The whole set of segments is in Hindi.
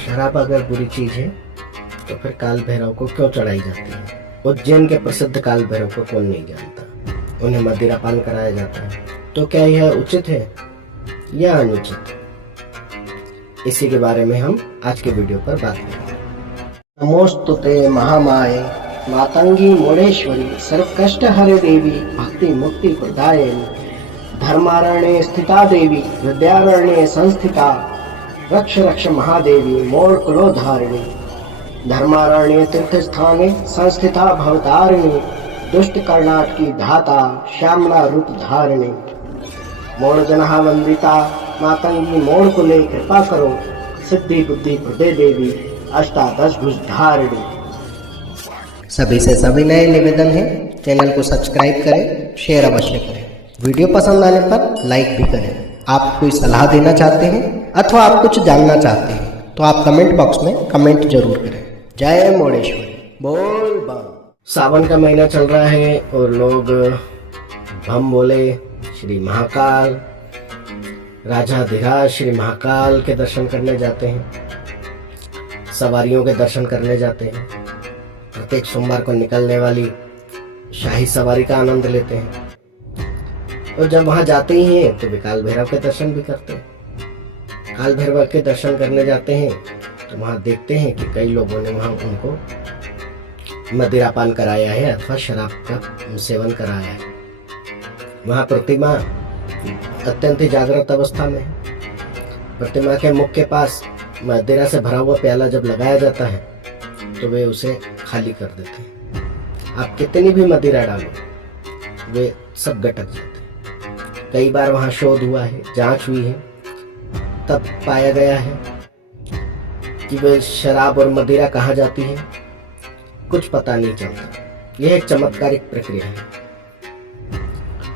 शराब अगर बुरी चीज है तो फिर काल भैरव को क्यों चढ़ाई जाती है? उज्जैन के प्रसिद्ध काल भैरव को कौन नहीं जानता। उन्हें मदिरापान कराया जाता है, तो क्या यह उचित है या अनुचित? इसी के बारे में हम आज के वीडियो पर बात करेंगे। नमोस्तुते महामाये मातंगी मुंडेश्वरी सर्वकष्ट हरे देवी भक्ति मुक्ति प्रदायिनी धर्मारण्ये स्थिता देवी विद्यारण्ये संस्थिता रक्ष रक्ष महादेवी मोरकुलोधारिणी धर्मारण्ये तीर्थस्थाने संस्थिता भवतारिणी दुष्ट कर्णाट की धाता श्यामला रूप धारिणी मोड़ जनहा वंदिता मातंगी मोड़ कुले कृपा करो सिद्धि बुद्धि प्रदे देवी अष्टादश भुज धारिणी। सभी से सभी नए निवेदन है, चैनल को सब्सक्राइब करें, शेयर अवश्य करें, वीडियो पसंद आने पर लाइक भी करें। आप कोई सलाह देना चाहते हैं अथवा आप कुछ जानना चाहते हैं तो आप कमेंट बॉक्स में कमेंट जरूर करें। जय मोड़ेश्वरी बोल बम। सावन का महीना चल रहा है और लोग बम बोले श्री महाकाल राजाधिराज श्री महाकाल के दर्शन करने जाते हैं, सवारियों के दर्शन करने जाते हैं, प्रत्येक सोमवार को निकलने वाली शाही सवारी का आनंद लेते हैं और जब वहां जाते ही हैं तो वे काल भैरव के दर्शन भी करते हैं। काल भैरव के दर्शन करने जाते हैं तो वहां देखते हैं कि कई लोगों ने वहां उनको मदिरापान कराया है अथवा शराब का सेवन कराया है। वहां प्रतिमा अत्यंत ही जागृत अवस्था में है। प्रतिमा के मुख के पास मदिरा से भरा हुआ प्याला जब लगाया जाता है तो वे उसे खाली कर देते हैं। आप कितनी भी मदिरा डालो वे सब गटक जाते हैं। कई बार वहां शोध हुआ है, जांच हुई है, तब पाया गया है कि वे शराब और मदिरा कहाँ जाती है कुछ पता नहीं चलता। यह एक चमत्कारिक प्रक्रिया है,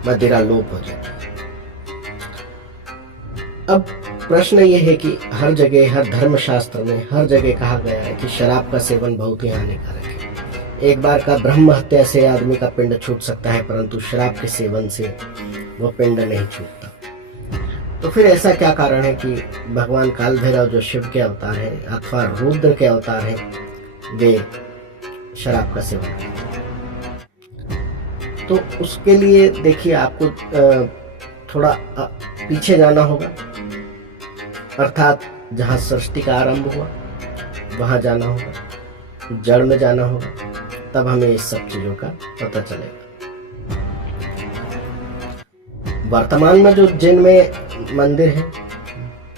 मदिरा लोप हो जाती है। अब प्रश्न ये है कि हर जगह हर धर्मशास्त्र में हर जगह कहा गया है कि शराब का सेवन बहुत ही हानिकारक है। एक बार का ब्रह्म हत्या से आदमी का पिंड छूट सकता है परंतु शराब के सेवन से वो पिंड नहीं छूटता। तो फिर ऐसा क्या कारण है कि भगवान काल भैरव जो शिव के अवतार हैं अथवा रुद्र के अवतार हैं वे शराब का सेवन करते हैं? तो उसके लिए देखिए आपको थोड़ा पीछे जाना होगा, अर्थात जहाँ सृष्टि का आरंभ हुआ वहां जाना होगा, जड़ में जाना होगा, तब हमें इस सब चीजों का पता चलेगा। वर्तमान में जो उज्जैन में मंदिर है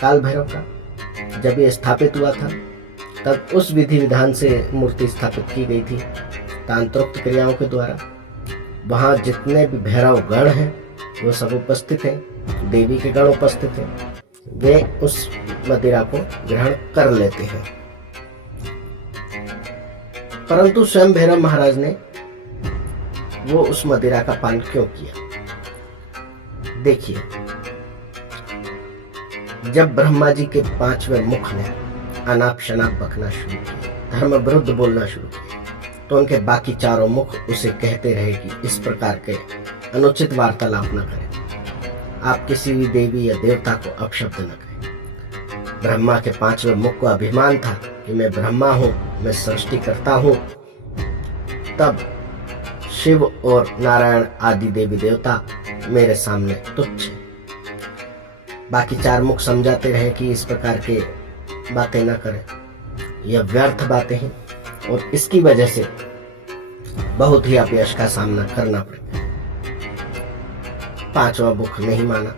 काल भैरव का, जब ये स्थापित हुआ था तब उस विधि विधान से मूर्ति स्थापित की गई थी तांत्रोक्त क्रियाओं के द्वारा। वहां जितने भी भैरव गण हैं वो सब उपस्थित हैं, देवी के गण उपस्थित हैं, वे उस मदिरा को ग्रहण कर लेते हैं। परंतु स्वयं भैरव महाराज ने वो उस मदिरा का पान क्यों किया? देखिए, जब ब्रह्मा जी के 5वें मुख ने अनाप शनाप बकना शुरू किया, धर्म विरुद्ध बोलना शुरू किया, तो उनके बाकी चारों मुख उसे कहते रहे कि इस प्रकार के अनुचित वार्तालाप न करें, आप किसी भी देवी या देवता को अपशब्द न करें। ब्रह्मा के 5वें मुख को अभिमान था कि मैं ब्रह्मा हूं, मैं सृष्टि करता हूं। तब शिव और नारायण आदि देवी देवता मेरे सामने तुच्छ हैं। बाकी 4 मुख समझाते रहे कि इस प्रकार के बातें न करें, यह व्यर्थ बातें हैं और इसकी वजह से बहुत ही अपयश का सामना करना पड़ता है। 5वां मुख नहीं माना,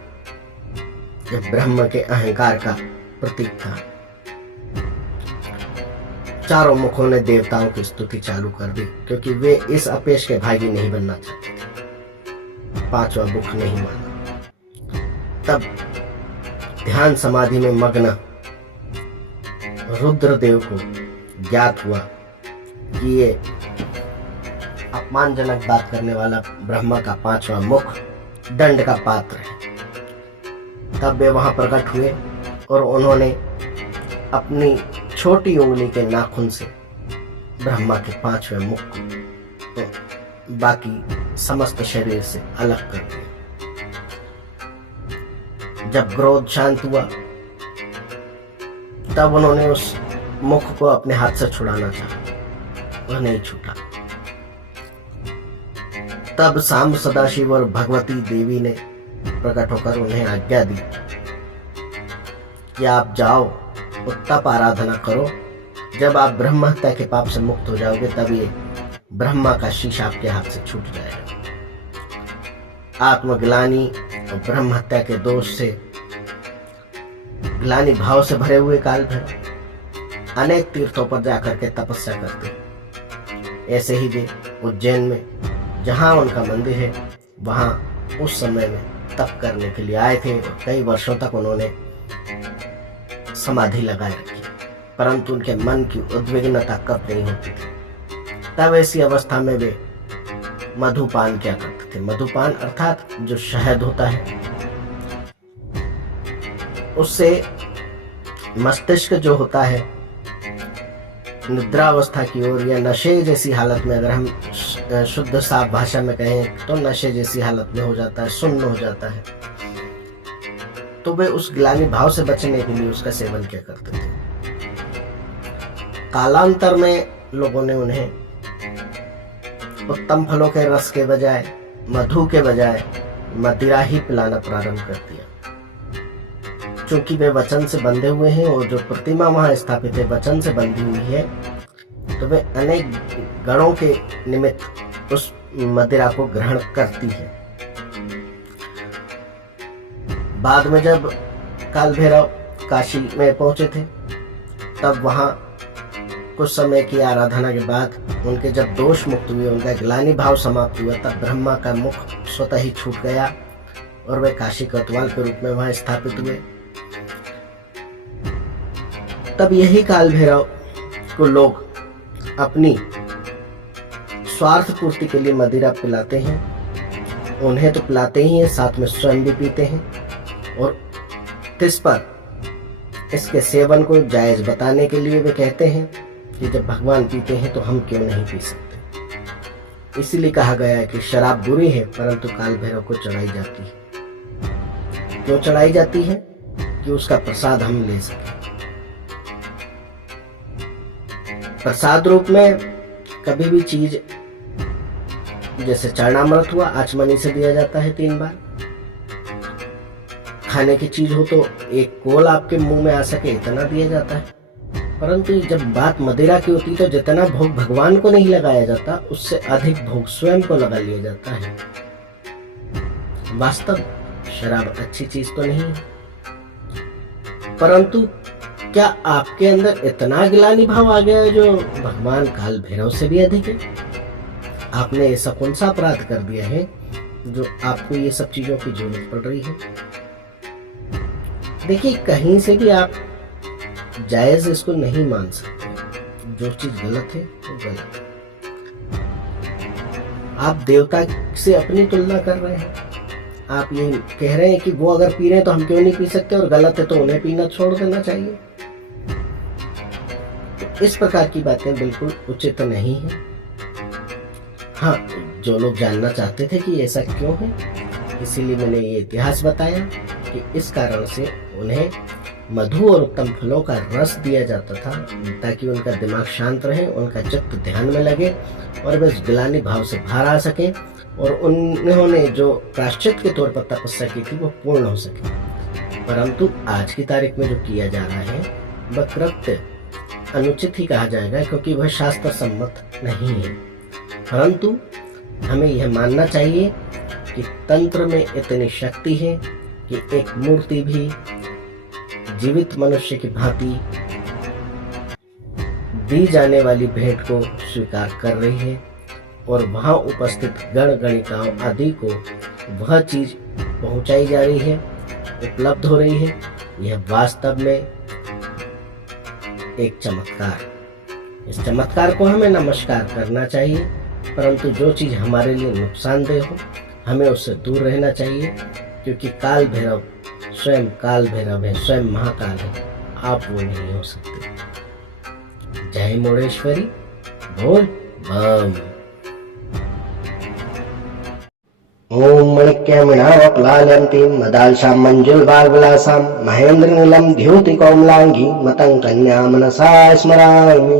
यह ब्रह्म के अहंकार का प्रतीक था। चारों मुखों ने देवताओं की स्तुति चालू कर दी क्योंकि वे इस अपयश के भागी नहीं बनना चाहते थे। 5वां मुख नहीं माना। तब ध्यान समाधि में मग्न रुद्रदेव को ज्ञात हुआ कि ये अपमानजनक बात करने वाला ब्रह्मा का 5वां मुख दंड का पात्र है। तब वे वहां प्रकट हुए और उन्होंने अपनी छोटी उंगली के नाखून से ब्रह्मा के 5वें मुख को बाकी समस्त शरीर से अलग कर दिया। जब क्रोध शांत हुआ तब उन्होंने उस मुख को अपने हाथ से छुड़ाना चाहा, वह नहीं छूटा। तब सांब सदाशिव और भगवती देवी ने प्रकट होकर उन्हें आज्ञा दी कि आप जाओ, उत्तप आराधना करो। जब आप ब्रह्म हत्या के पाप से मुक्त हो जाओगे तब ये ब्रह्मा का शीश आपके हाथ से छूट जाएगा। आत्मग्लानि और ब्रह्म हत्या के दोष से ग्लानि भाव से भरे हुए काल भैरव अनेक तीर्थों पर जाकर के तपस्या करते। ऐसे ही वे उज्जैन में जहां उनका मंदिर है वहां उस समय में तप करने के लिए आए थे और कई वर्षों तक उन्होंने समाधि लगाए रखी, परंतु उनके मन की उद्विग्नता कब नहीं होती थी। तब ऐसी अवस्था में वे मधुपान क्या करते थे। मधुपान अर्थात जो शहद होता है, उससे मस्तिष्क जो होता है निद्रा अवस्था की ओर या नशे जैसी हालत में, अगर हम शुद्ध साफ भाषा में कहें तो नशे जैसी हालत में हो जाता है, सुन्न हो जाता है। तो वे उस ग्लानि भाव से बचने के लिए उसका सेवन क्या करते थे। कालांतर में लोगों ने उन्हें उत्तम फलों के रस के बजाय, मधु के बजाय मदिरा ही पिलाना प्रारंभ कर दिया। चूंकि वे वचन से बंधे हुए हैं और जो प्रतिमा वहां स्थापित है वचन से बंधी हुई है, तो वे अनेक गणों के निमित्त उस मदिरा को ग्रहण करती है। बाद में जब काल भैरव काशी में पहुंचे थे तब वहां कुछ समय की आराधना के बाद उनके जब दोष मुक्त हुए, उनका ग्लानि भाव समाप्त हुआ, तब ब्रह्मा का मुख स्वतः ही छूट गया और वे काशी कोतवाल के रूप में वहां स्थापित हुए। तब यही काल भैरव को लोग अपनी स्वार्थ पूर्ति के लिए मदिरा पिलाते हैं। उन्हें तो पिलाते ही हैं, साथ में स्वयं भी पीते हैं और तिस पर इसके सेवन को जायज बताने के लिए वे कहते हैं कि जब भगवान पीते हैं तो हम क्यों नहीं पी सकते। इसीलिए कहा गया है कि शराब बुरी है परंतु काल भैरव को चढ़ाई जाती है। क्यों चढ़ाई जाती है? कि उसका प्रसाद हम ले सकें। प्रसाद रूप में कभी भी चीज, जैसे चरणामृत हुआ, आचमनी से दिया जाता है 3 बार। खाने की चीज हो तो एक कोल आपके मुंह में आ सके इतना दिया जाता है। परंतु जब बात मदिरा की होती तो जितना भोग भगवान को नहीं लगाया जाता उससे अधिक भोग स्वयं को लगा लिया जाता है। वास्तव शराब अच्छी चीज तो नहीं है, परंतु क्या आपके अंदर इतना ग्लानि भाव आ गया है जो भगवान काल भैरव से भी अधिक है? आपने ऐसा कौन सा अपराध कर दिया है जो आपको ये सब चीजों की जरूरत पड़ रही है? देखिए, कहीं से भी आप जायज इसको नहीं मान सकते। जो चीज गलत है वो गलत है। आप देवता से अपनी तुलना कर रहे हैं। आप ये कह रहे हैं कि वो अगर पी रहे हैं तो हम क्यों नहीं पी सकते, और गलत है तो उन्हें पीना छोड़ देना चाहिए। तो इस प्रकार की बातें बिल्कुल उचित नहीं है। हाँ, जो लोग जानना चाहते थे कि ऐसा क्यों है, इसीलिए मैंने ये इतिहास बताया कि इस कारण से उन्हें मधु और उत्तम फलों का रस दिया जाता था ताकि उनका दिमाग शांत रहे, उनका चित्त ध्यान में लगे और वे ग्लानि भाव से बाहर आ सके और उन्होंने जो प्रायश्चित के तौर पर तपस्या की थी वो पूर्ण हो सके। परंतु आज की तारीख में जो किया जा रहा है वह कृत्य अनुचित ही कहा जाएगा, क्योंकि वह शास्त्र सम्मत नहीं है। परंतु हमें यह मानना चाहिए कि तंत्र में इतनी शक्ति है कि एक मूर्ति भी जीवित मनुष्य की भांति दी जाने वाली भेंट को स्वीकार कर रही है और वहां उपस्थित गण गणिकाओं आदि को वह चीज पहुंचाई जा रही है, उपलब्ध हो रही है। यह वास्तव में एक चमत्कार। इस चमत्कार को हमें नमस्कार करना चाहिए, परंतु जो चीज हमारे लिए नुकसानदेह हो हमें उससे दूर रहना चाहिए, क्योंकि काल भैरव स्वयं काल भैरव है, स्वयं महाकाल है। आप वो नहीं हो सकते। जय मुंडेश्वरी, बोल बम। ओम मणिक्यमणावक्लालयन्तीं मदालसां मंजुलबागविलासां महेन्द्रनीलं द्युतिकोमलाङ्गीं मतं कन्या मनसा स्मरामि।